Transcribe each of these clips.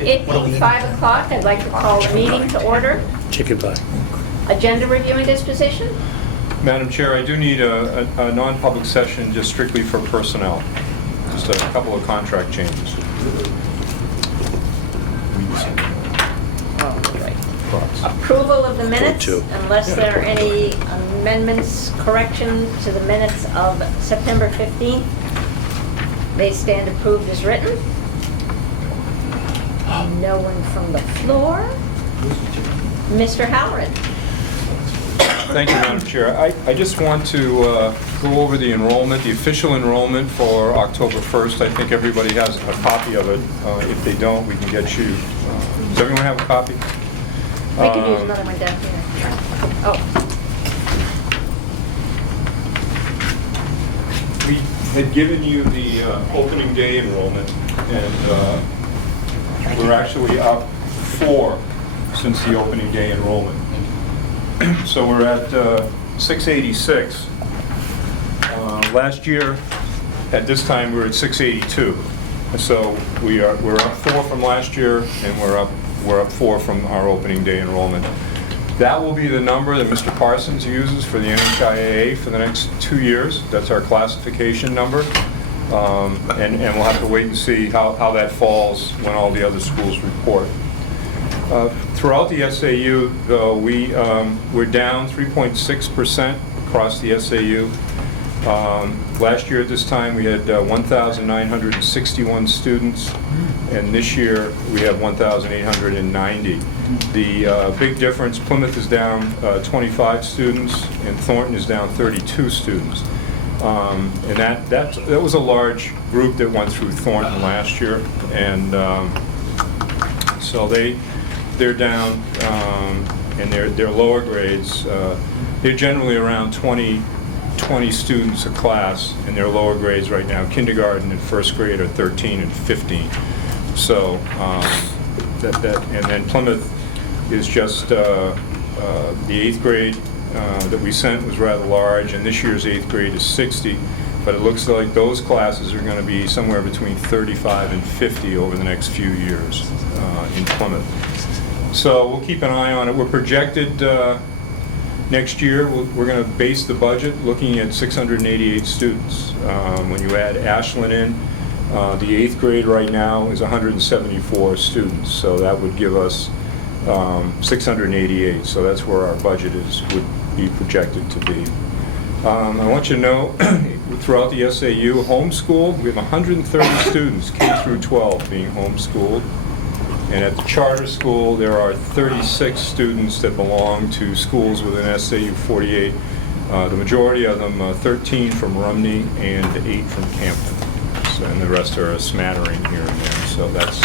It being 5 o'clock, I'd like to call the meeting to order. Chicken pie. Agenda review and disposition. Madam Chair, I do need a non-public session just strictly for personnel. Just a couple of contract changes. Approval of the minutes, Two. unless there are any amendments, corrections to the minutes of September 15th. They stand approved as written. No one from the floor. Mr. Halloran. Thank you, Madam Chair. I just want to go over the enrollment, the official enrollment for October 1st. I think everybody has a copy of it. If they don't, we can get you. Does everyone have a copy? I could use another one down here. Oh. We had given you the opening day enrollment, and we're actually up 4 since the opening day enrollment. So we're at 686. Last year, at this time, we were at 682. So we're up 4 from last year, and we're up 4 from our opening day enrollment. That will be the number that Mr. Parsons uses for the NHIAA for the next 2 years. That's our classification number. And we'll have to wait and see how that falls when all the other schools report. Throughout the SAU, though, we're down 3.6% across the SAU. Last year at this time, we had 1,961 students, and this year we have 1,890. The big difference, Plymouth is down 25 students, and Thornton is down 32 students. And that was a large group that went through Thornton last year, and so they're down, and they're lower grades. They're generally around 20 students a class, and their lower grades right now, kindergarten and first grade, are 13 and 15. So and then Plymouth is just the 8th grade that we sent was rather large, and this year's 8th grade is 60. But it looks like those classes are going to be somewhere between 35 and 50 over the next few years in Plymouth. So we'll keep an eye on it. We're projected next year, we're going to base the budget looking at 688 students. When you add Ashland in, the 8th grade right now is 174 students. So that would give us 688. So that's where our budget would be projected to be. I want you to know, throughout the SAU, homeschooled, we have 130 students, K through 12, being homeschooled. And at the charter school, there are 36 students that belong to schools within SAU 48. The majority of them, 13 from Rumney and 8 from Campton. So, and the rest are a smattering here and there. So that's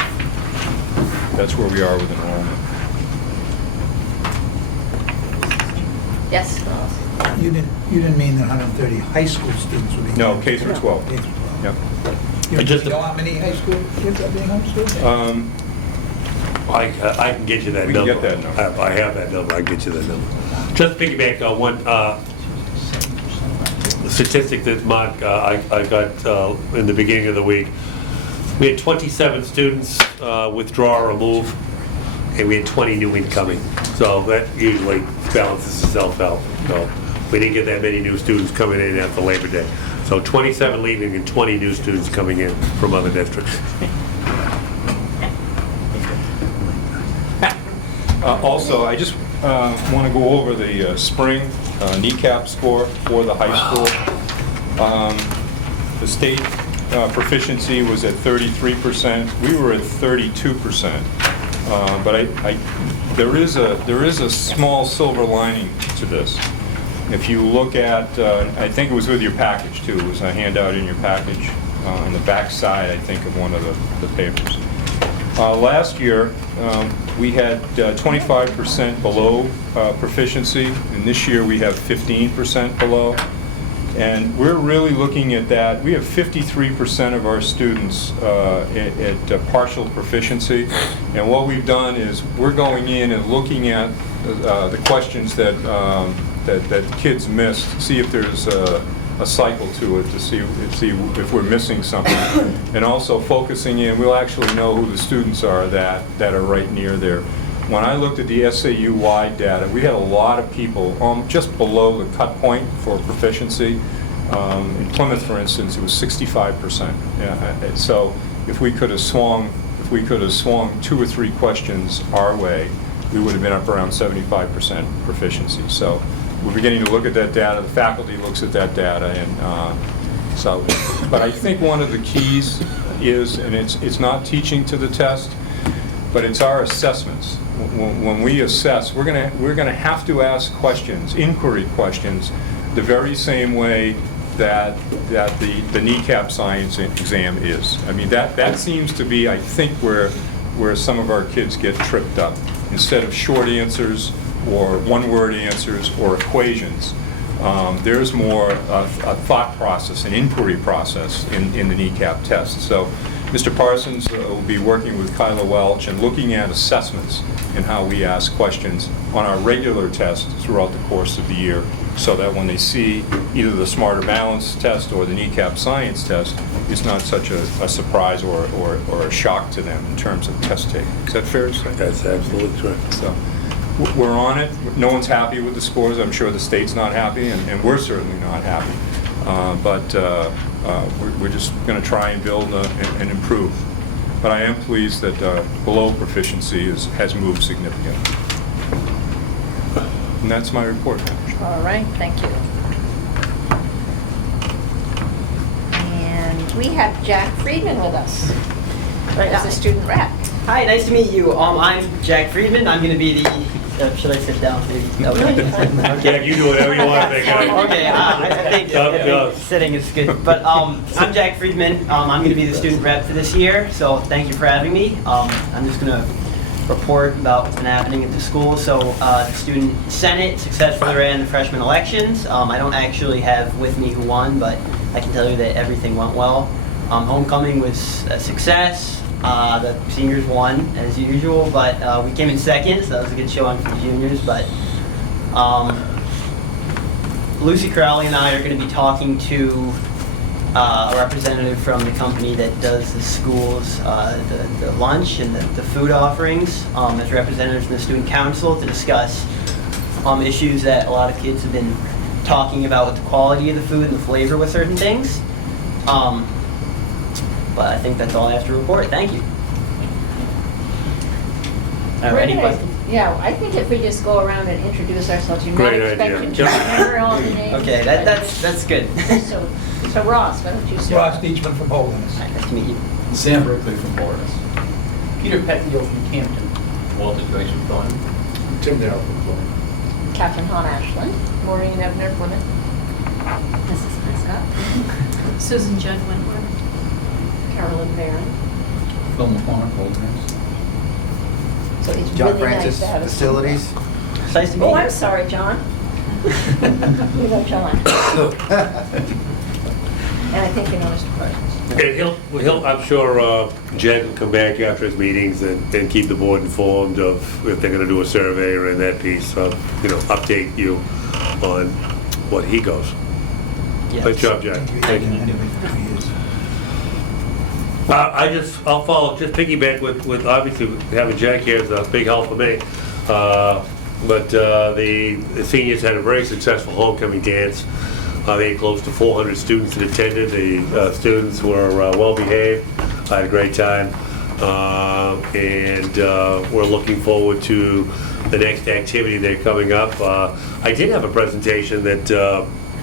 where we are with enrollment. Yes. You didn't mean that 130 high school students would be... No, K through 12. K through 12. Yep. You know how many high school kids are being homeschooled? I can get you that We can number. get that number. I have that number. I can get you that number. Just piggyback on one statistic that Mark I got in the beginning of the week. We had 27 students withdraw or move, and we had 20 new incoming. So that usually balances itself out. So we didn't get that many new students coming in after Labor Day. So 27 leaving and 20 new students coming in from other districts. Also, I just want to go over the spring kneecap score for the high school. The state proficiency was at 33%. We were at 32%. But there is a small silver lining to this. If you look at, I think it was with your package too. It was a handout in your package on the back side, I think, of one of the papers. Last year, we had 25% below proficiency, and this year we have 15% below. And we're really looking at that. We have 53% of our students at partial proficiency. And what we've done is we're going in and looking at the questions that kids missed, see if there's a cycle to it to see if we're missing something. And also focusing in, we'll actually know who the students are that are right near there. When I looked at the SAU-wide data, we had a lot of people just below the cut point for proficiency. In Plymouth, for instance, it was 65%. Yeah, so if we could have swung 2 or 3 questions our way, we would have been up around 75% proficiency. So we're beginning to look at that data. The faculty looks at that data, and but I think one of the keys is, and it's not teaching to the test, but it's our assessments. When we assess, we're gonna have to ask questions, inquiry questions, the very same way that the kneecap science exam is. I mean, that seems to be, I think, where some of our kids get tripped up. Instead of short answers or one-word answers or equations, there's more a thought process, an inquiry process in the kneecap test. So Mr. Parsons will be working with Kyla Welch and looking at assessments and how we ask questions on our regular test throughout the course of the year, so that when they see either the Smarter Balance test or the kneecap science test, it's not such a surprise or a shock to them in terms of test taking. Is that fair to say? That's absolutely correct. So we're on it. No one's happy with the scores. I'm sure the state's not happy, and we're certainly not happy. But we're just going to try and build and improve. But I am pleased that below proficiency has moved significantly. And that's my report, Madam. All right, thank you. And we have Jack Friedman with us as a student rep. Hi, nice to meet you. I'm Jack Friedman. I'm going to be the. Should I sit down, please? Okay. Yeah, you do whatever you want to think. Okay, I think sitting is good. But I'm Jack Friedman. I'm going to be the student rep for this year. So thank you for having me. I'm just going to report about what's been happening at the school. So the Student Senate successfully ran the freshman elections. I don't actually have with me who won, but I can tell you that everything went well. Homecoming was a success. The seniors won as usual, but we came in second, so that was a good showing for the juniors. But Lucy Crowley and I are going to be talking to a representative from the company that does the schools, the lunch and the food offerings, as representatives from the student council to discuss issues that a lot of kids have been talking about with the quality of the food and the flavor with certain things. But I think that's all I have to report. Thank you. Any questions? Yeah, I think if we just go around and introduce ourselves, you're not Great expected idea. to remember all the names. Okay, that's good. So Ross, why don't you start? Ross Beachman from Holdings. Nice to meet you. Sam Berkeley from Boris. Peter Petio from Campton. Walter Joyce from Thornton. Tim Darrell from Thornton. Catherine Hahn Ashland. Maureen Ebner, Plymouth. Mrs. Prescott. Susan Judd Wentworth. Carolyn Barron. Phil McCormick, Holdings. So it's John really nice Francis, to have a Facilities. It's nice to meet Oh, you. I'm sorry, John. You know John. And I think you know Mr. Parsons. And he'll, I'm sure Jed will come back after his meetings and keep the board informed of if they're going to do a survey or in that piece, update you on what he goes. Yes. Good job, Jack. Thank you. I'll follow, just piggyback with obviously having Jack here is a big help for me. But the seniors had a very successful homecoming dance. They had close to 400 students that attended. The students were well behaved. I had a great time. And we're looking forward to the next activity they're coming up. I did have a presentation that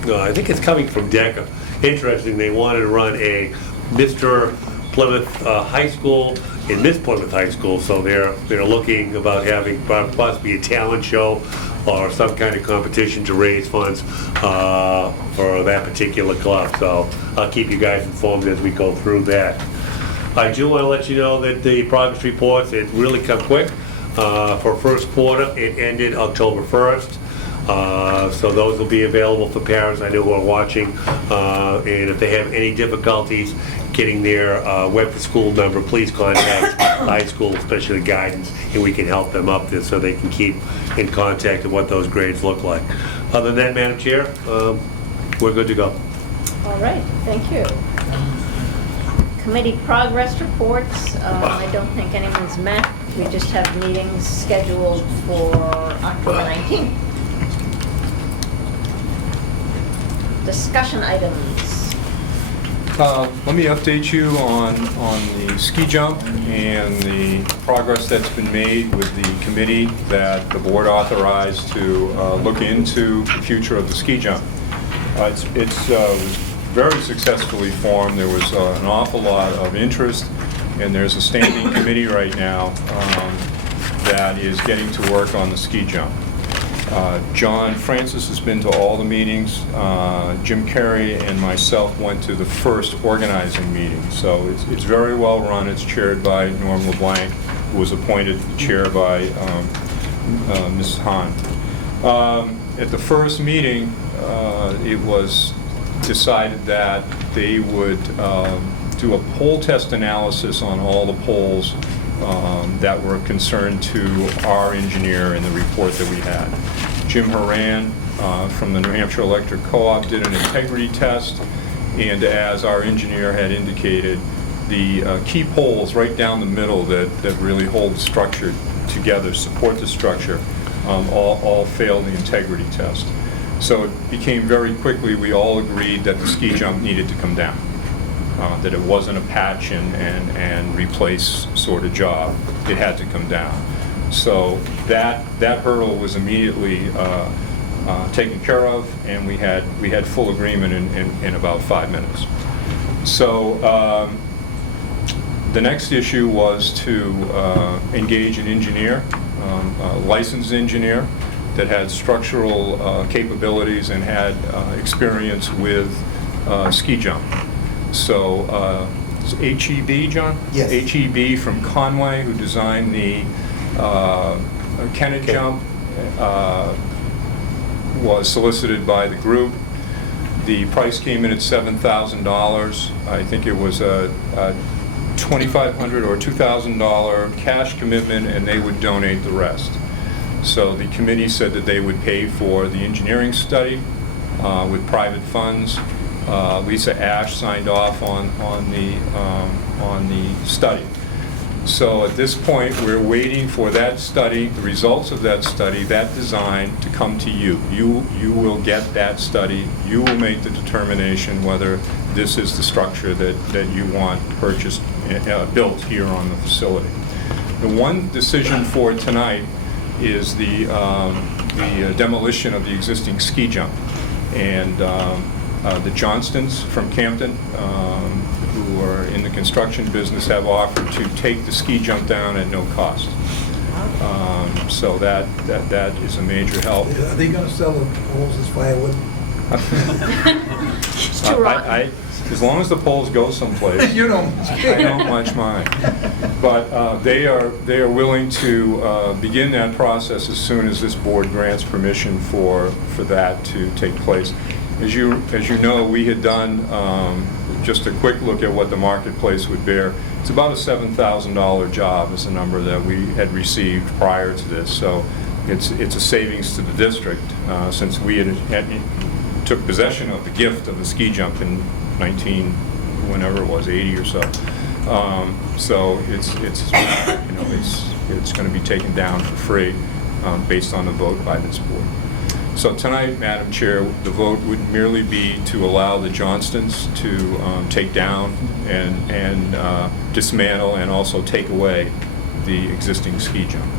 I think it's coming from DECA. Interesting, they wanted to run a Mr. Plymouth High School in Miss Plymouth High School, so they're looking about having possibly a talent show or some kind of competition to raise funds for that particular club. So I'll keep you guys informed as we go through that. I do want to let you know that the progress reports, it really come quick. For first quarter, it ended October 1st. So those will be available for parents I know who are watching. And if they have any difficulties getting their Web for School number, please contact high school, especially guidance, and we can help them up there so they can keep in contact of what those grades look like. Other than that, Madam Chair, we're good to go. All right, thank you. Committee progress reports. I don't think anyone's met. We just have meetings scheduled for October 19th. Discussion items. Let me update you on the ski jump and the progress that's been made with the committee that the board authorized to look into the future of the ski jump. It's was very successfully formed. There was an awful lot of interest, and there's a standing committee right now that is getting to work on the ski jump. John Francis has been to all the meetings. Jim Carey and myself went to the first organizing meeting. So it's very well run. It's chaired by Norm LeBlanc, who was appointed chair by Mrs. Hahn. At the first meeting, it was decided that they would do a pole test analysis on all the poles that were concerned to our engineer in the report that we had. Jim Horan from the New Hampshire Electric Co-op did an integrity test, and as our engineer had indicated, the key poles right down the middle that really hold the structure together, support the structure, all failed the integrity test. So it became very quickly, we all agreed that the ski jump needed to come down. That it wasn't a patch and replace sort of job. It had to come down. So that hurdle was immediately taken care of, and we had full agreement in about 5 minutes. So the next issue was to engage an engineer, a licensed engineer that had structural capabilities and had experience with ski jump. So it's HEB, John? Yes. HEB from Conway, who designed the Kennett jump, was solicited by the group. The price came in at $7,000. I think it was a $2,500 or $2,000 cash commitment, and they would donate the rest. So the committee said that they would pay for the engineering study with private funds. Lisa Ash signed off on the study. So at this point, we're waiting for that study, the results of that study, that design to come to you. You will get that study. You will make the determination whether this is the structure that you want purchased, built here on the facility. The one decision for tonight is the demolition of the existing ski jump. And the Johnstons from Campton, who are in the construction business, have offered to take the ski jump down at no cost. So that is a major help. Are they gonna sell the poles as firewood? It's too rotten. As long as the poles go someplace. You don't. I don't much mind. But they are willing to begin that process as soon as this board grants permission for that to take place. As you know, we had done just a quick look at what the marketplace would bear. It's about a $7,000 job is the number that we had received prior to this. So it's a savings to the district since we took possession of the gift of the ski jump in whenever it was, 80 or so. So it's going to be taken down for free based on the vote by this board. So tonight, Madam Chair, the vote would merely be to allow the Johnstons to take down and dismantle and also take away the existing ski jump.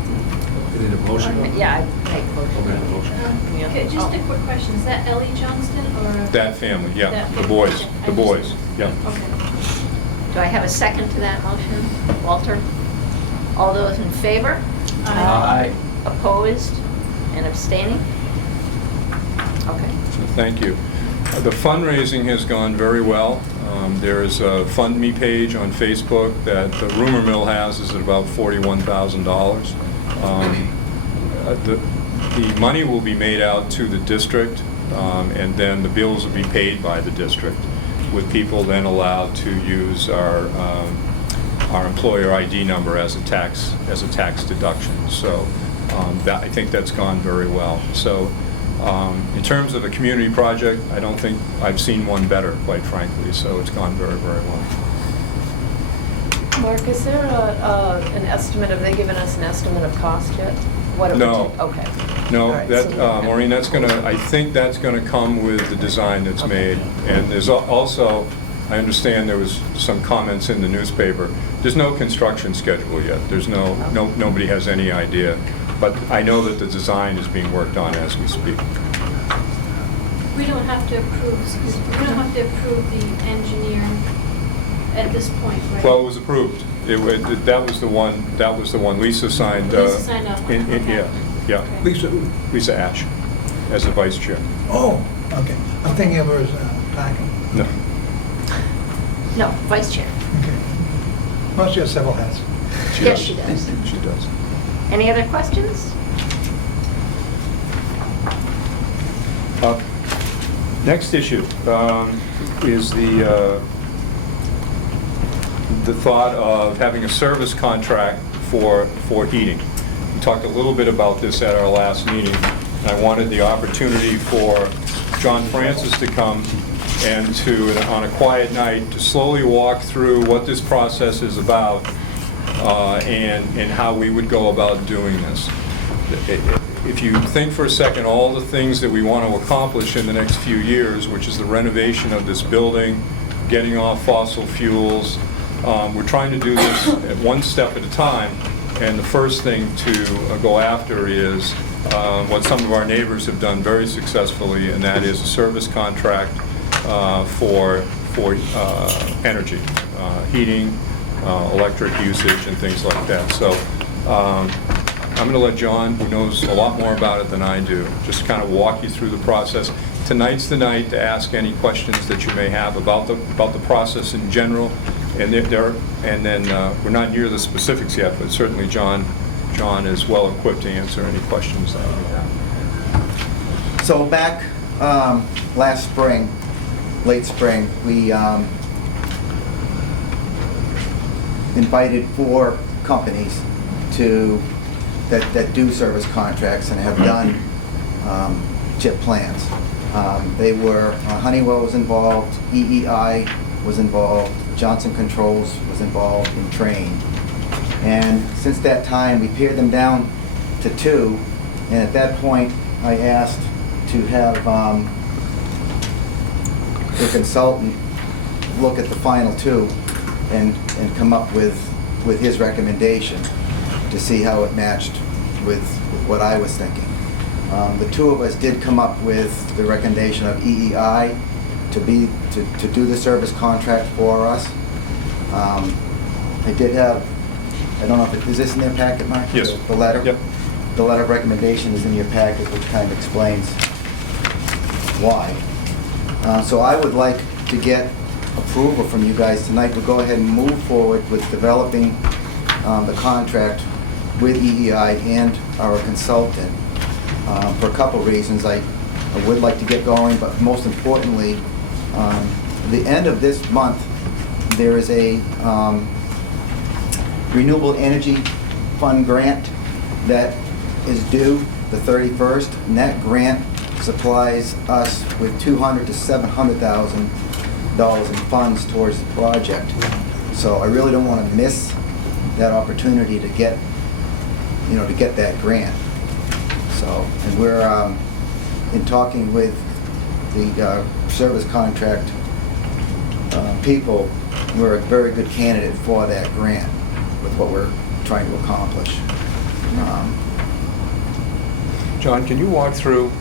Is it a motion? Yeah, I make Motion. Yeah. Okay, just a quick question. Is that Ellie Johnston or? That family, yeah, That the family, boys, okay. the boys, yeah. Okay. Do I have a second to that motion? Walter? All those in favor? Aye. Opposed and abstaining? Okay. So thank you. The fundraising has gone very well. There is a Fund Me page on Facebook that the rumor mill has is at about $41,000. The money will be made out to the district, and then the bills will be paid by the district, with people then allowed to use our employer ID number as a tax deduction. So I think that's gone very well. So In terms of a community project, I don't think I've seen one better, quite frankly, so it's gone very, very well. Mark, is there an estimate, have they given us an estimate of cost yet? What it would No. take? Okay. No, All right, that, so we don't have- Maureen, that's gonna, I think that's gonna come with the design that's made. And there's also, I understand there was some comments in the newspaper, there's no construction schedule yet. There's nobody has any idea. But I know that the design is being worked on as we speak. We don't have to approve, excuse me, we don't have to approve the engineer at this point, right? Well, it was approved. That was the one, Lisa signed. Lisa signed off on it, okay. Yeah, Okay. Lisa, who? Lisa Ash, as the vice chair. Oh, okay. I'm thinking of her as parking. No. No, vice chair. Okay. Well, she has several hats. Yes, she does. She does. Any other questions? Next issue is the thought of having a service contract for heating. We talked a little bit about this at our last meeting. I wanted the opportunity for John Francis to come and to, on a quiet night, to slowly walk through what this process is about and how we would go about doing this. If you think for a second all the things that we want to accomplish in the next few years, which is the renovation of this building, getting off fossil fuels, we're trying to do this at one step at a time, and the first thing to go after is what some of our neighbors have done very successfully, and that is a service contract for energy, heating, electric usage, and things like that. So I'm going to let John, who knows a lot more about it than I do, just kind of walk you through the process. Tonight's the night to ask any questions that you may have about the process in general. And then we're not near the specifics yet, but certainly John is well equipped to answer any questions that you have. So back last spring, late spring, we invited 4 companies that do service contracts and have done chip plans. They were, Honeywell was involved, EEI was involved, Johnson Controls was involved in Train. And since that time, we pared them down to 2, and at that point, I asked to have the consultant look at the final 2 and come up with his recommendation to see how it matched with what I was thinking. The 2 of us did come up with the recommendation of EEI to do the service contract for us. I did have, I don't know if is this in their packet, Mark? Yes. The letter? Yep. The letter of recommendation is in your packet, which kind of explains why. So I would like to get approval from you guys tonight to go ahead and move forward with developing the contract with EEI and our consultant for a couple reasons. I would like to get going, but most importantly, the end of this month, there is a Renewable Energy Fund grant that is due the 31st, and that grant supplies us with $200,000 to $700,000 in funds towards the project. So I really don't want to miss that opportunity to get that grant. So, and we're in talking with the service contract people, we're a very good candidate for that grant with what we're trying to accomplish. John, can you walk through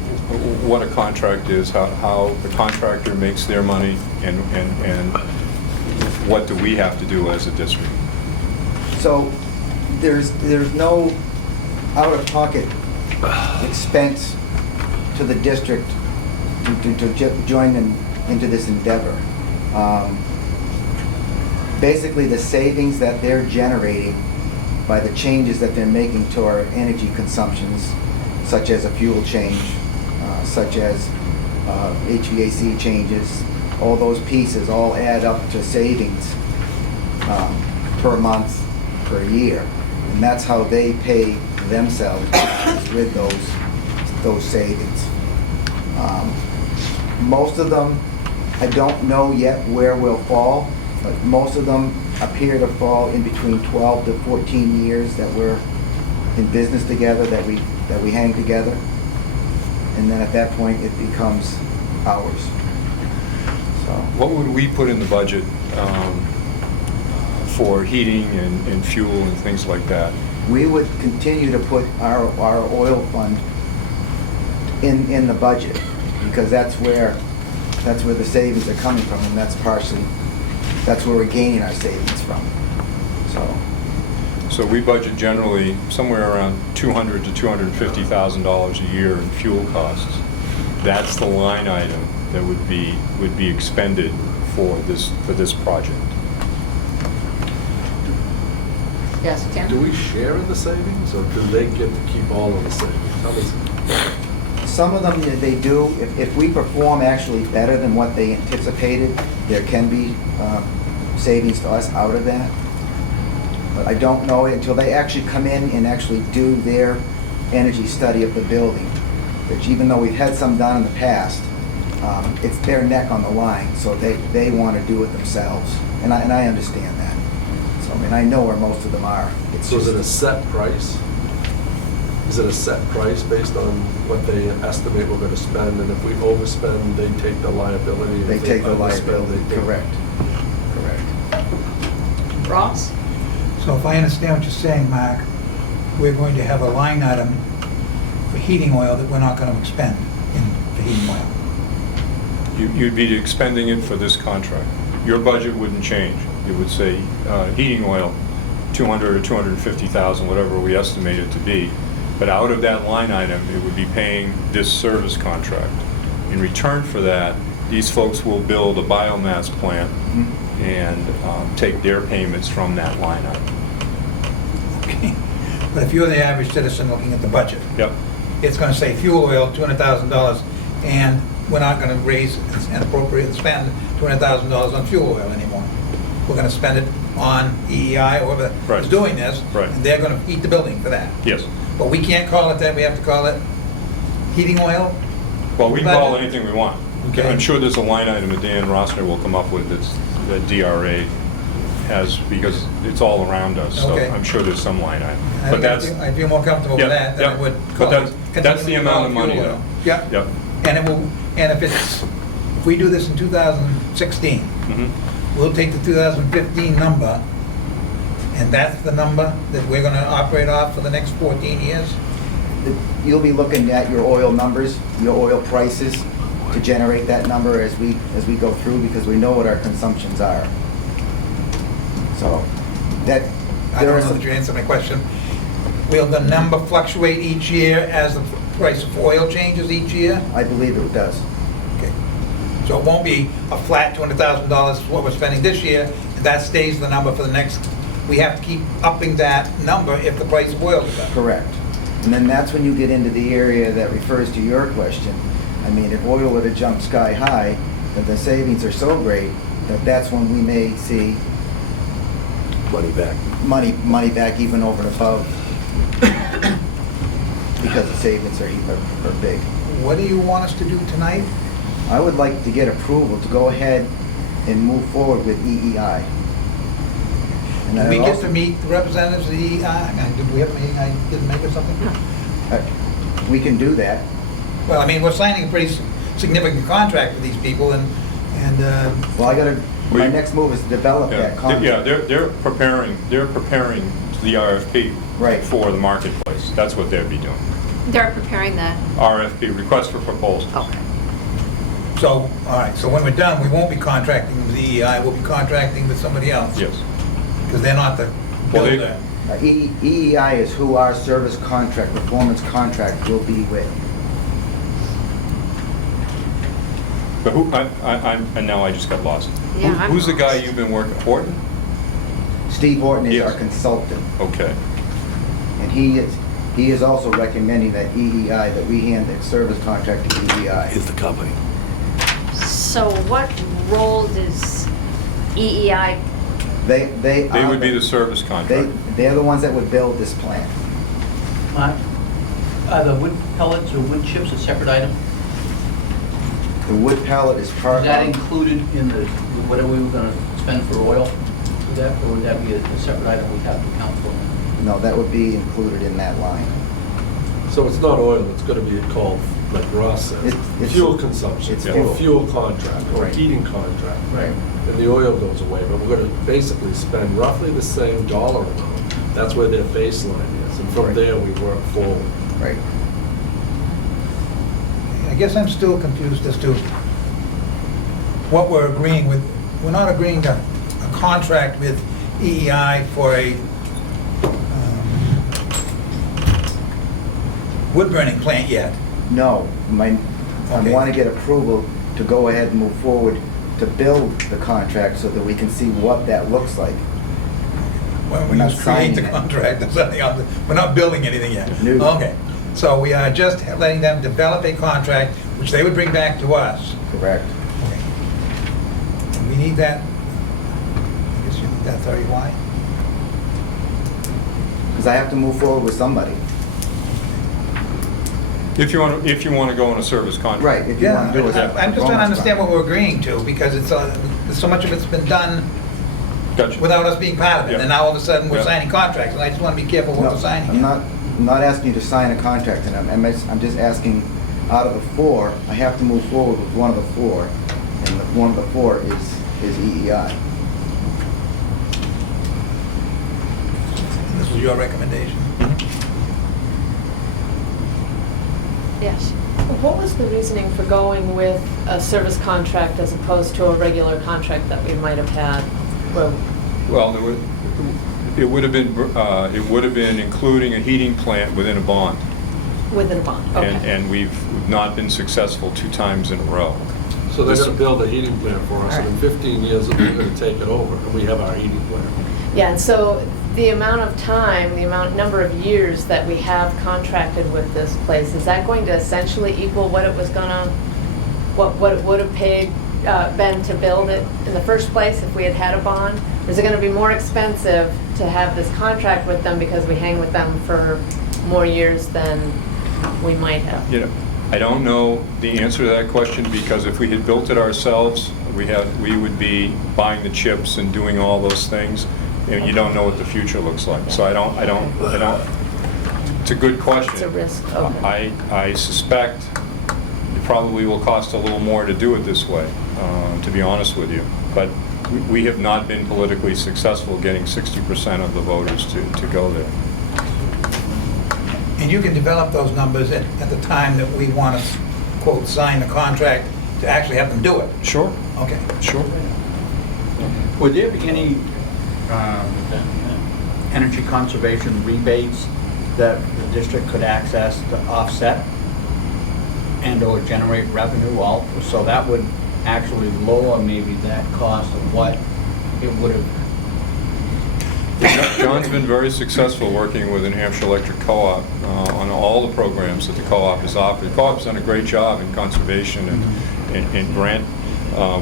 what a contract is, how the contractor makes their money, and what do we have to do as a district? So there's no out-of-pocket expense to the district to join them into this endeavor. Basically, the savings that they're generating by the changes that they're making to our energy consumptions, such as a fuel change, such as HVAC changes, all those pieces all add up to savings per month, per year. And that's how they pay themselves with those savings. Most of them, I don't know yet where will fall, but most of them appear to fall in between 12 to 14 years that we're in business together, that we hang together. And then at that point, it becomes ours. So, What would we put in the budget for heating and fuel and things like that? we would continue to put our oil fund in the budget, because that's where the savings are coming from, and that's where we're gaining our savings from. So we budget generally somewhere around $200,000 to $250,000 a year in fuel costs. That's the line item that would be expended for this project. Yes, Tim? Do we share in the savings, or do they get to keep all of the savings? How does it? Some of them, they do. If we perform actually better than what they anticipated, there can be savings to us out of that. But I don't know it until they actually come in and actually do their energy study of the building, which even though we've had some done in the past, it's their neck on the line, so they want to do it themselves. And I understand that. So, I mean, I know where most of them are. So is it a set price? Is it a set price based on what they estimate we're going to spend, and if we overspend, they take the liability? and They if take the underspend, liability, they take- correct. Ross? So if I understand what you're saying, Mark, we're going to have a line item for heating oil that we're not going to expend for heating oil. You'd be expending it for this contract. Your budget wouldn't change. It would say heating oil, 200 or 250,000, whatever we estimate it to be. But out of that line item, it would be paying this service contract. In return for that, these folks will build a biomass plant and take their payments from that line item. Okay. But if you're the average citizen looking at the budget, Yep. it's going to say fuel oil, $200,000, and we're not going to raise and appropriate spend $200,000 on fuel oil anymore. We're going to spend it on EEI, or whoever Right. is doing this, Right. and they're going to heat the building for that. Yes. But we can't call it that, we have to call it heating oil? Well, we can call it Budget? anything we want. Okay. I'm sure there's a line item that Dan Rossner will come up with that DRA has, because it's all around us, so Okay. I'm sure there's some line item. I But that's, I feel more comfortable with that than I would But call it. that's the amount of money, fuel though. oil. Yeah. Yep. And it will, and if we do this in 2016, Mhm. we'll take the 2015 number, and that's the number that we're gonna operate off for the next 14 years? You'll be looking at your oil numbers, your oil prices, to generate that number as we go through, because we know what our consumptions are. So, that, I there are don't know some, that you answered my question. Will the number fluctuate each year as the price of oil changes each year? I believe it does. Okay. So it won't be a flat $200,000 is what we're spending this year, and that stays the number for the next, we have to keep upping that number if the price of oil is up. Correct. And then that's when you get into the area that refers to your question. I mean, if oil were to jump sky high, then the savings are so great that that's when we may see Money back. money back even over and above, because the savings are big. What do you want us to do tonight? I would like to get approval to go ahead and move forward with EEI. And Do I we get also- to meet the representatives of the EEI? Did we have a meeting I didn't make or something? We can do that. Well, I mean, we're signing a pretty significant contract with these people, and Well, my We- next move is to develop that contract. Yeah, they're preparing the RFP Right. for the marketplace. That's what they'd be doing. They're preparing that. RFP, request for proposals. Okay. so, all right, so when we're done, we won't be contracting with the EEI, we'll be contracting with somebody else. Yes. Because they're not the Well, they- builder. EEI is who our service contract, performance contract will be with. But and now I just got lost. Yeah, I'm Who's the guy lost. you've been working, Horton? Steve Horton is Yes. our consultant, Okay. and he is also recommending that EEI, that we hand the service contract to EEI. Is the company. So what role does EEI, They They would be the service contract. They're the ones that would build this plant. Mark, are the wood pellets or wood chips a separate item? Uh, Or is it? EEI, E is also recommending that EEI, that we hand the service contract to EEI. Is the company. The wood pallet is part Is that of, included in the, whatever we were gonna spend for oil? Would that, or would that be a separate item we'd have to account for? no, that would be included in that line. So it's not oil, it's gonna be called, like Ross said, It's- fuel consumption, it's or fuel. fuel contract, or Right. heating contract. Right. And the oil goes away, but we're gonna basically spend roughly the same dollar amount. That's where their baseline is, and from Right. there we work forward. Right. I guess I'm still confused as to what we're agreeing with. We're not agreeing to a contract with EEI for a wood burning plant yet. No, I Okay. want to get approval to go ahead and move forward to build the contract so that we can see what that looks like. When We're we not just create signing the it. contract, or something else. We're not building anything yet. No. Okay, so we are just letting them develop a contract, which they would bring back to us. Correct. Okay. And we need that, I guess you need that 30Y. Because I have to move forward with somebody. If you want to go on a service contract. Right, if you Yeah, want to do it. I'm just trying to understand what we're agreeing to, because it's, so much of it's been done Gotcha. without us being part of it, Yeah. and now all of a sudden we're Yeah. signing contracts, and I just want to be careful what No, we're signing. I'm not asking you to sign a contract, and I'm just asking, out of the four, I have to move forward with one of the four, and one of the four is EEI. This was your recommendation? Yes. What was the reasoning for going with a service contract as opposed to a regular contract that we might have had? Well, it would have been including a heating plant within a bond. Within a bond, okay. And we've not been successful 2 times in a row. So they're gonna build a heating plant for us, and in 15 years, we're gonna take it over, and we have our heating plant. Yeah, and so the amount of time, number of years that we have contracted with this place, is that going to essentially equal what it was gonna, what it would have paid, been to build it in the first place if we had had a bond? Or is it gonna be more expensive to have this contract with them because we hang with them for more years than we might have? You know, I don't know the answer to that question, because if we had built it ourselves, we would be buying the chips and doing all those things, and you don't know what the future looks like. So I don't, it's a good question. It's a risk, okay. I suspect it probably will cost a little more to do it this way, to be honest with you. But we have not been politically successful getting 60% of the voters to go there. And you can develop those numbers at the time that we want to, quote, sign the contract to actually have them do it. Sure, Okay. sure. Would there be any energy conservation rebates that the district could access to offset and/or generate revenue also? So that would actually lower maybe that cost of what it would have. John's been very successful working with the New Hampshire Electric Co-op on all the programs that the co-op has offered. The co-op's done a great job in conservation and grant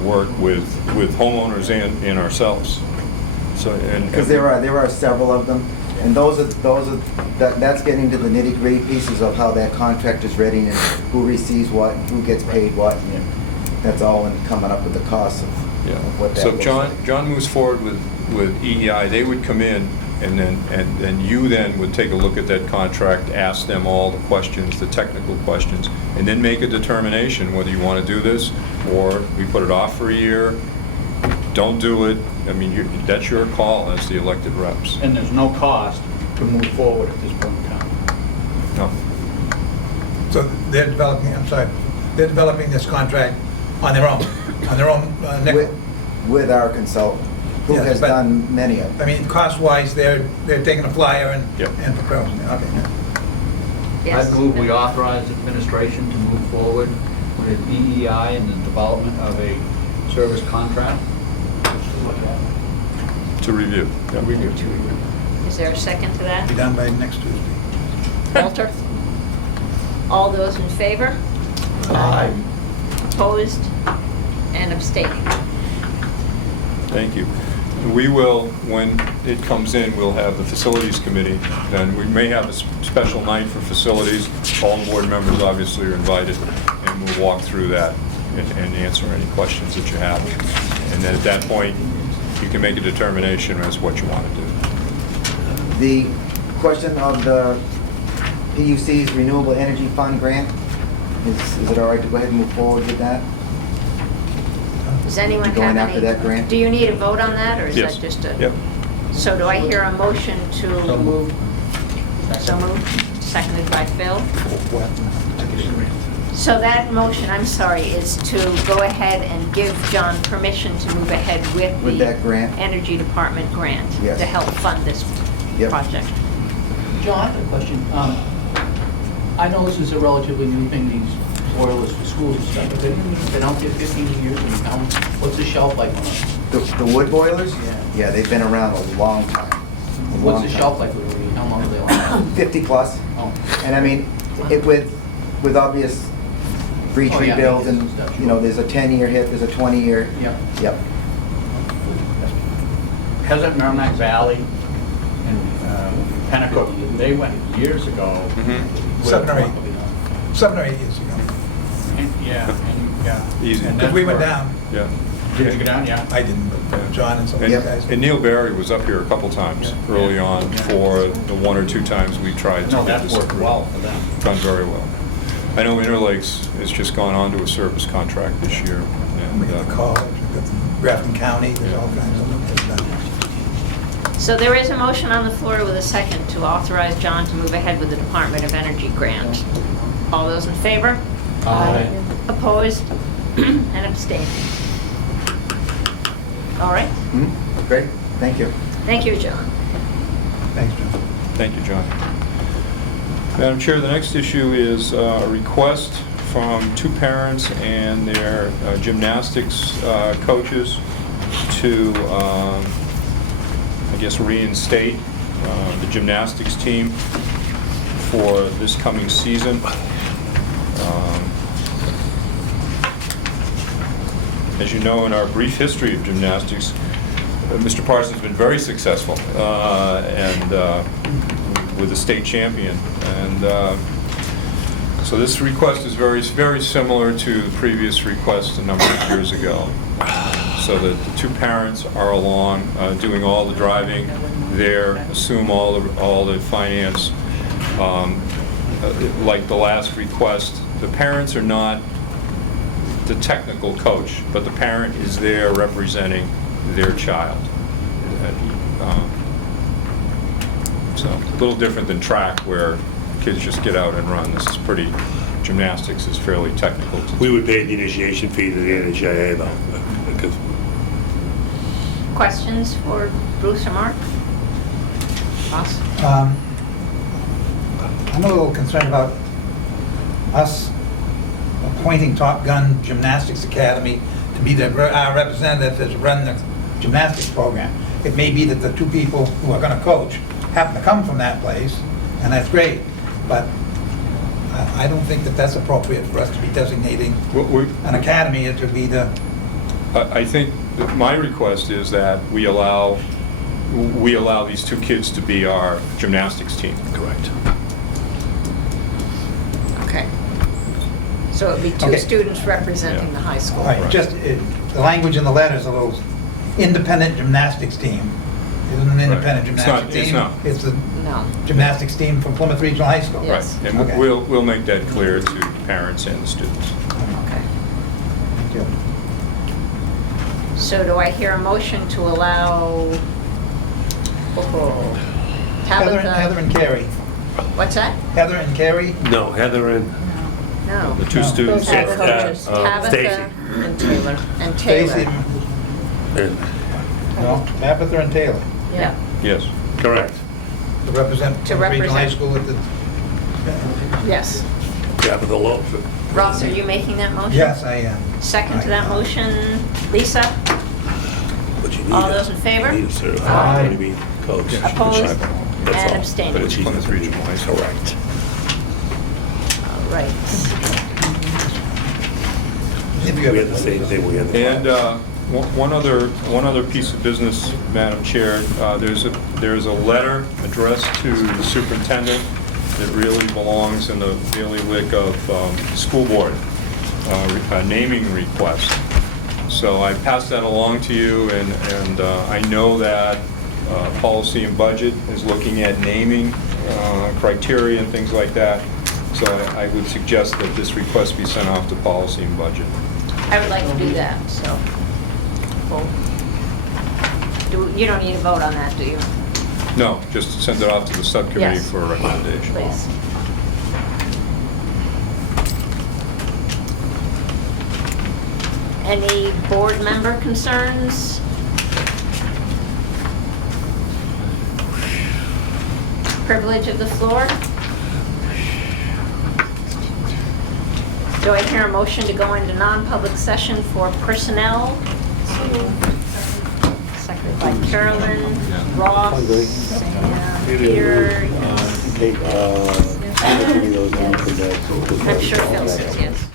work with homeowners and ourselves. So, Because there are several of them, and that's getting to the nitty-gritty pieces of how that contract is ready and who receives what, who gets paid what, and that's all in coming up with the cost of what that So looks John like. moves forward with EEI. They would come in, and then you then would take a look at that contract, ask them all the questions, the technical questions, and then make a determination whether you want to do this, or we put it off for a year, don't do it. I mean, that's your call as the elected reps. And there's no cost to move forward at this point in time. No. So they're developing this contract on their own nickel. With our consultant, who Yes, has but- done many of I them. mean, cost-wise, they're taking a flyer Yep. and proposing it. Okay. Yes. I move we authorize administration to move forward with EEI and the development of a service contract. To review. Yeah. Is there a second to that? Be done by next Tuesday. Walter? All those in favor? Aye. Opposed and abstaining? Thank you. We will, when it comes in, we'll have the facilities committee, then we may have a special night for facilities. All board members obviously are invited, and we'll walk through that and answer any questions that you have. And then at that point, you can make a determination as what you want to do. The question of the PUC's Renewable Energy Fund grant, is it all right to go ahead and move forward with that? Does anyone have Going any? after that grant? Do you need a vote on that, or is Yes. that just a? Yep. So do I hear a motion to? So moved. So moved, seconded by Phil. So that motion, I'm sorry, is to go ahead and give John permission to move ahead with With the that grant? Energy Department grant Yes. to help fund this Yep. project. John, I have a question. I know this is a relatively new thing, these boilers for schools and stuff, but they've been out there 15 years in town. What's the shelf life on them? The wood boilers? Yeah. Yeah, they've been around a long time. A What's long the time. shelf life? How long are they last? 50 plus. Oh. And I mean, with obvious breach Oh, yeah, rebuild and, maintenance and stuff, you know, sure. there's a 10-year hit, there's a 20-year. Yeah. Yep. Hasn't Merrimack Valley and Pennacook, they went years ago. with- 7 or 8. 7 or 8 years ago. Yeah, Easy. And Because we that's went where- down. Yeah. Did you go down? Yeah. I didn't, but John and some of these Yep. guys. And Neil Barry was up here a couple times early on for the 1 or 2 times we tried to No, get that's this worked approved. well for them. Done very well. I know Interlakes has just gone on to a service contract this year. We And, got the college, we got Grafton County, there's all kinds of them. So there is a motion on the floor with a second to authorize John to move ahead with the Department of Energy grant. All those in favor? Opposed? And abstaining? All right. Great, thank you. Thank you, John. Thanks, John. Thank you, John. Madam Chair, the next issue is a request from 2 parents and their gymnastics coaches to, I guess, reinstate the gymnastics team for this coming season. As you know, in our brief history of gymnastics, Mr. Parsons has been very successful and with a state champion. And so this request is very, very similar to the previous request a number of years ago. So that the 2 parents are along, doing all the driving there, assume all the finance. Like the last request, the parents are not the technical coach, but the parent is there representing their child. So a little different than track where kids just get out and run. This is gymnastics is fairly technical. We would pay the initiation fee to the NHIA though, because Questions for Bruce or Mark? Ross? I'm a little concerned about us appointing Top Gun Gymnastics Academy to be our representative that run the gymnastics program. It may be that the 2 people who are going to coach happen to come from that place, and that's great, but I don't think that that's appropriate for us to be designating an academy to be the... I think that my request is that we allow these 2 kids to be our gymnastics team. correct. Okay. So it would be 2 Okay. students representing the high school. All right, Right. just, the language in the letter is a little independent gymnastics team. It isn't an independent It's gymnastics not- it's team. not. It's the No. gymnastics team from Plymouth Regional High School. Yeah. Right, Yes. and Okay. we'll make that clear to the parents and the students. Okay. Thank you. So do I hear a motion to allow Heather Tabitha? and Carrie. What's that? Heather and Carrie? No, Heather and No. The 2 No. students. Those are Yeah, coaches. Stacy. Tabitha And Taylor. and Stacy. Taylor. No, Tabitha and Taylor. Yeah. Yes. correct. To represent To Plymouth Regional High represent. School at the... Yes. Tabitha Lowe. Ross, are you making that motion? Yes, I am. Second to that motion, Lisa? But you need All a- those in favor? You need a certified Aye. academy coach. Opposed? That's And all. abstaining. But it's Plymouth Regional High School. Correct. All right. If you We have had the same thing, we had the... And one other piece of business, Madam Chair, there's a letter addressed to the superintendent that really belongs in the bailiwick of the school board. naming request. So I passed that along to you, and I know that Policy and Budget is looking at naming criteria and things like that. So I would suggest that this request be sent off to Policy and Budget. I would like to do that, so. You don't need a vote on that, do you? No, just send it off to the subcommittee Yes. for a recommendation. Please. Any board member concerns? Privilege of the floor? Do I hear a motion to go into non-public session for personnel? Seconded by Carolyn, Ross, and Peter. I'm sure Phil says yes.